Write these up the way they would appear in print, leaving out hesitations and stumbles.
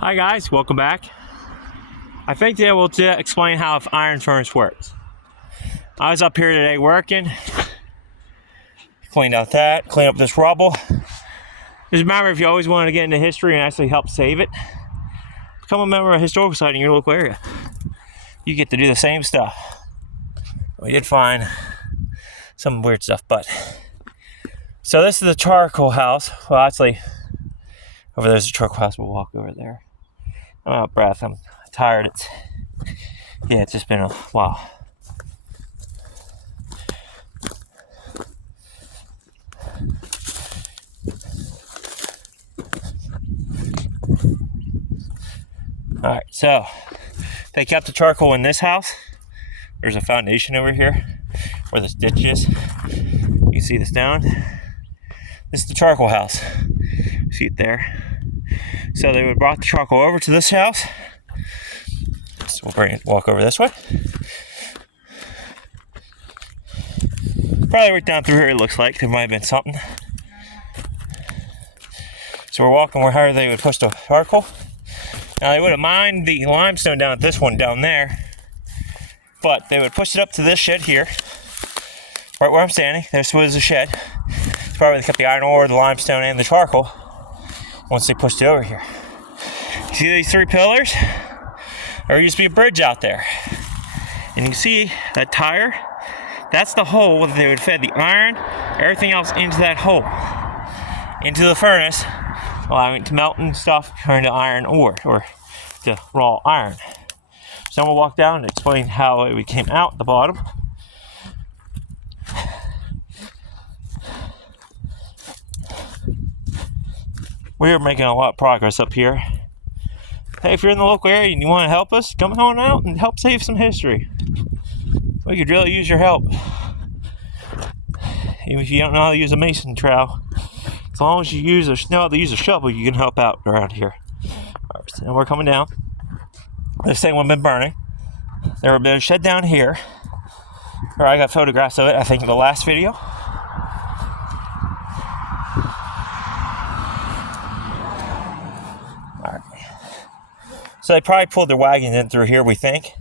Hi guys, welcome back. I think today we'll explain how an iron furnace works. I was up here today working, cleaned out that, cleaned up this rubble. Just remember, if you always wanted to get into history and actually help save it, become a member of a historical site in your local area. You get to do the same stuff. We did find some weird stuff, but so this is the charcoal house. Well, actually, over there's the charcoal house. We'll walk over there. I'm out of breath. I'm tired. It's just been a while. All right, so they kept the charcoal in this house. There's a foundation over here where this ditch is. You can see the stone. This is the charcoal house. See it there? So they would brought the charcoal over to this house. So we'll walk over this way. Probably right down through here, it looks like. There might have been something. So we're walking where they would push the charcoal. Now they wouldn't mind the limestone down at this one down there, but they would push it up to this shed here, right where I'm standing. This was a shed. It's probably where they kept the iron ore, the limestone, and the charcoal once they pushed it over here. You see these three pillars? There used to be a bridge out there. And you see that tire? That's the hole where they would feed the iron, everything else into that hole, into the furnace, allowing it to melt and stuff, turn to iron ore, or to raw iron. So we'll walk down and explain how it came out the bottom. We are making a lot of progress up here. Hey, if you're in the local area and you want to help us, come on out and help save some history. We could really use your help. Even if you don't know how to use a mason trowel, as long as you know how to use a shovel, you can help out around here. All right, so now we're coming down. This thing would have been burning. There would have been a shed down here, where I got photographs of it, I think, in the last video. So they probably pulled their wagons in through here, we think,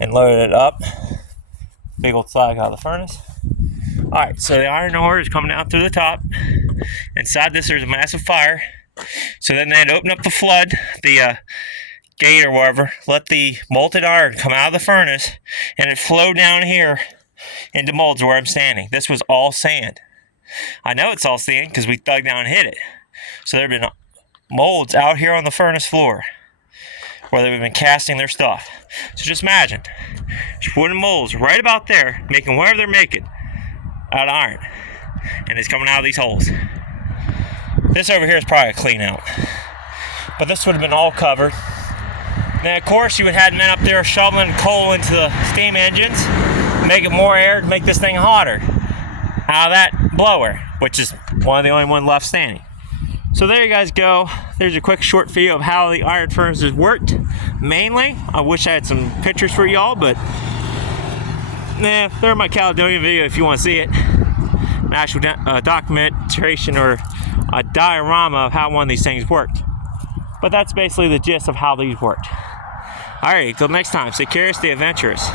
and loaded it up. Big old slag out of the furnace. All right, so the iron ore is coming out through the top. Inside this, there's a massive fire. So then they had to open up the flood, the gate or whatever, let the molten iron come out of the furnace, and it flowed down here into molds where I'm standing. This was all sand. I know it's all sand because we dug down and hit it. So there have been molds out here on the furnace floor where they've been casting their stuff. So just imagine, just putting molds right about there, making whatever they're making out of iron, and it's coming out of these holes. This over here is probably a clean out, but this would have been all covered. Then of course you would have had men up there shoveling coal into the steam engines, make it more air to make this thing hotter out of that blower, which is one of the only one left standing. So there you guys go. There's a quick short video of how the iron furnaces worked. Mainly, I wish I had some pictures for y'all, but they're in my Caledonian video if you want to see it. An actual documentation or a diorama of how one of these things worked. But that's basically the gist of how these worked. Alright, till next time, stay curious, stay adventurous.